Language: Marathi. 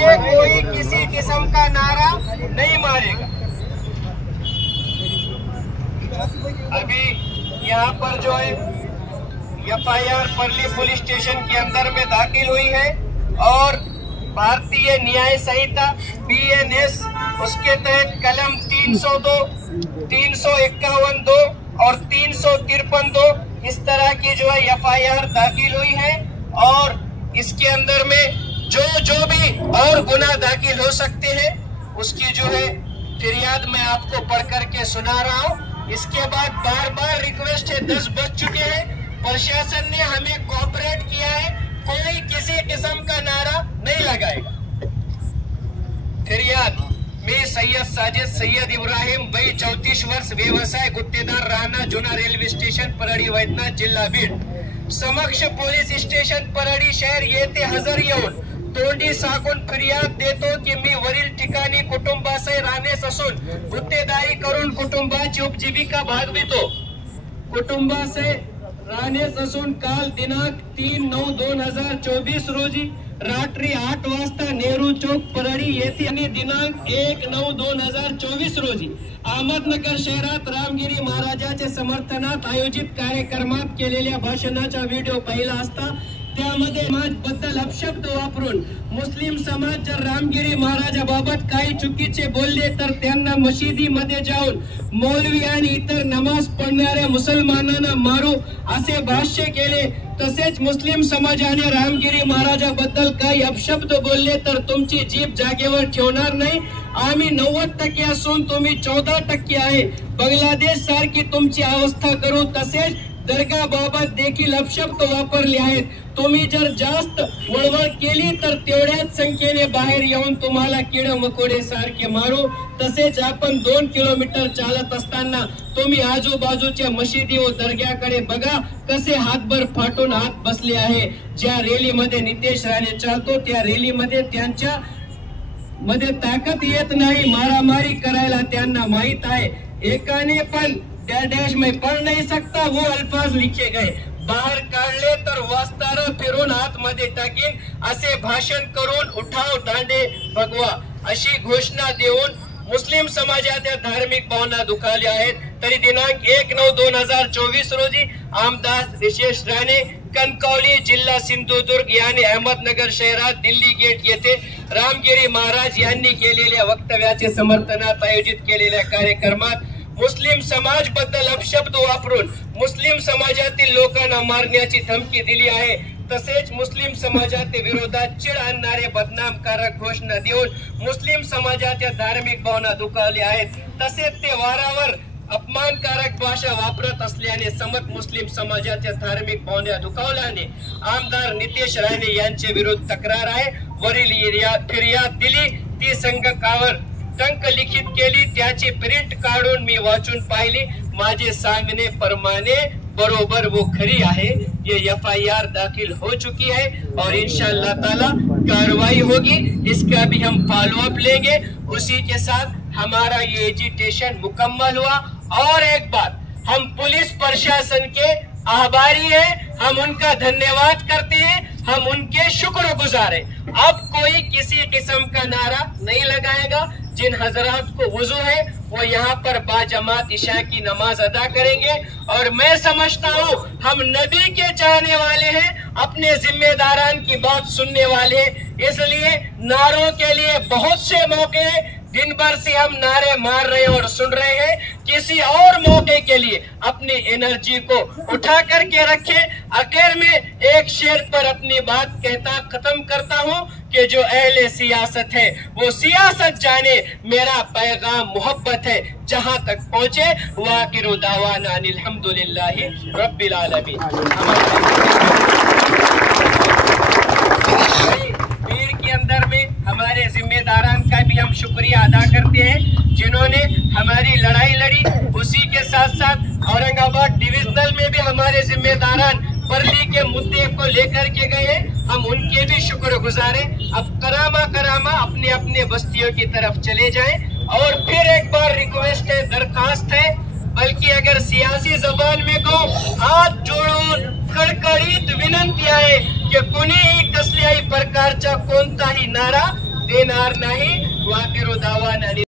से कोई किसी किस्म का नारा नहीं मारेगा। अभी यहाँ पर जो है एफआईआर परली पुलिस स्टेशन के अंदर में दाखिल हुई है और भारतीय न्याय संहिता BNS उसके तहत कलम 302, 351(2) और 353(2) इस तरह की जो है एफआईआर दाखिल हुई है और इसके अंदर में जो भी और गुनाह दाखिल हो सकते हैं उसकी जो है फिरियाद मैं आपको पढ़ करके सुना रहा हूँ। इसके बाद बार बार रिक्वेस्ट है, 10 बज चुके हैं, प्रशासन ने हमें कोऑपरेट किया है, कोई किसी किस्म का नारा नहीं लगाएगा। फिरियाद, मैं सैयद साजिद सैयद इब्राहिम वय 34 वर्ष, व्यवसाय गुत्तेदार, राहना जुना रेल्वे स्टेशन परळी वैद्यनाथ जिल्हा बीड समक्ष पोलीस स्टेशन परळी शहर येथे हजर येऊन तोंडी सांगून फिर्याद देतो की मी वरील ठिकाणी कुटुंबासह राहण्यास असून गुत्तेदारी करून कुटुंबाची उपजीविका भागवितो। कुटुंबासह राहण्यास असून काल दिनांक 3/9/2024 रोजी रात्री 8 वाजता नेहरू चौक परळी येथे आणि दिनांक 1/9/2024 रोजी अहमदनगर शहरात रामगिरी महाराजाच्या समर्थनात आयोजित कार्यक्रमात केलेल्या भाषणाचा व्हिडिओ पाहिला असता त्यामध्ये समाजाबद्दल अपशब्द वापरून मुस्लिम समाज जर रामगिरी महाराजाबाबत काही चुकीचे बोलले तर त्यांना मशिदीमध्ये जाऊन मौलवी आणि इतर नमाज पढणाऱ्या मुसलमानांना मारू असे भाष्य केले। तसेच मुस्लिम समाजाने रामगिरी महाराजाबद्दल काही अपशब्द बोलले तर तुमची जीभ जागेवर ठेवणार नाही। आम्ही 90% असून तुम्ही 14% आहे। बांगलादेश सारखी तुमची अवस्था करू। तसेच दर्गा बाबत देखील अपशब्द वापरले आहेत। तुम्ही जर जास्त वळवळ केली तर तेवढ्याच संख्येने बाहेर येऊन तुम्हाला किड मकोडे सारखे मारू। तसेच आपण 2 किलोमीटर चालत असताना तुम्ही आजूबाजूच्या मशिदी व दर्ग्याकडे बघा कसे हातभर फाटून हात बसले आहे। ज्या रॅलीमध्ये नितेश राणे चालतो त्या रॅलीमध्ये त्यांच्या मध्ये ताकद येत नाही, मारामारी करायला त्यांना माहित आहे। एकाने पण डैश में पढ़ नहीं सकता वो अल्फाज लिखे गए, बाहर काढले तर वास्तारा फिरून हात मध्ये टाकीन असे भाषण करून उठाव दांडे भगवा अशी घोषणा देऊन मुस्लिम समाजाच्या धार्मिक भावना दुखावल्या आहेत। तरी दिनांक 1/9/2024 रोजी आमदार विशेष राणे कणकवली जिल्हा सिंधुदुर्ग यांनी अहमदनगर शहरात दिल्ली गेट येथे रामगिरी महाराज यांनी केलेल्या वक्तव्याचे समर्थनात आयोजित केलेल्या कार्यक्रमात मुस्लिम समाज बद्दल अपशब्द वापरून मुस्लिम समाजातील लोकांना मारण्याची धमकी दिली आहे। तसेच मुस्लिम समाजाच्या विरोधात चिड आणणारे बदनामकारक घोषणा देऊन मुस्लिम समाजाच्या धार्मिक भावना दुखावल्या आहेत। तसेच ते वारंवार अपमानकारक भाषा वापरत असल्याने समत मुस्लिम समाजाच्या धार्मिक भावना दुखावल्याने आमदार नितेश राणे यांच्या विरुद्ध तक्रार आहे। वरील फिर्याद दिली ती संघकावर टंक लिखित केली, त्याची प्रिंट काढून मी वाचून पाहिली। माझे सांगने परमाने बरोबर वो खरी है। ये एफआईआर दाखिल हो चुकी है और इंशाअल्लाह ताला कार्रवाई होगी, इसका भी हम फॉलो अप लेंगे। उसी के साथ हमारा ये एजिटेशन मुकम्मल हुआ। और एक बात, हम पुलिस प्रशासन के आभारी हैं, हम उनका धन्यवाद करते हैं, हम उनके शुक्रगुजार हैं। अब कोई किसी किस्म का नारा नहीं लगाएगा। जिन हजरात को वुजू है वो यहाँ पर बाजमात इशा की नमाज अदा करेंगे। और मैं समझता हूँ हम नबी के चाहने वाले हैं, अपने जिम्मेदारान की बात सुनने वाले हैं, इसलिए नारों के लिए बहुत से मौके हैं। दिन भर से हम नारे मार रहे हैं और सुन रहे हैं, किसी और मौके के लिए अपनी एनर्जी को उठा करके रखें। आखिर में एक शेर पर अपनी बात कहता खत्म करता हूँ कि जो अहले सियासत है वो सियासत जाने, मेरा पैगाम मोहब्बत है जहाँ तक पहुँचे। वाकिरु दावाना अनिल हम्दुलिल्लाहि रब्बिल आलमीन। भीड़ के अंदर में हमारे जिम्मेदारान का भी हम शुक्रिया अदा करते हैं जिन्होंने हमारी लड़ाई लड़ी। उसी के साथ साथ औरंगाबाद डिविजनल में भी हमारे जिम्मेदारान परली के मुद्दे को लेकर के गए, हम उनके भी शुक्रगुजार हैं। अब करामा अपने अपने बस्तियों की तरफ चले जाएं। और फिर एक बार रिक्वेस्ट है, दरखास्त है, बल्कि अगर सियासी जबान में कहूं, हात जोडून कडकडीत विनंती आहे की कुणीही कसल्याही प्रकारचा कोणताही नारा देणार नाही वाकेरो दावा आणि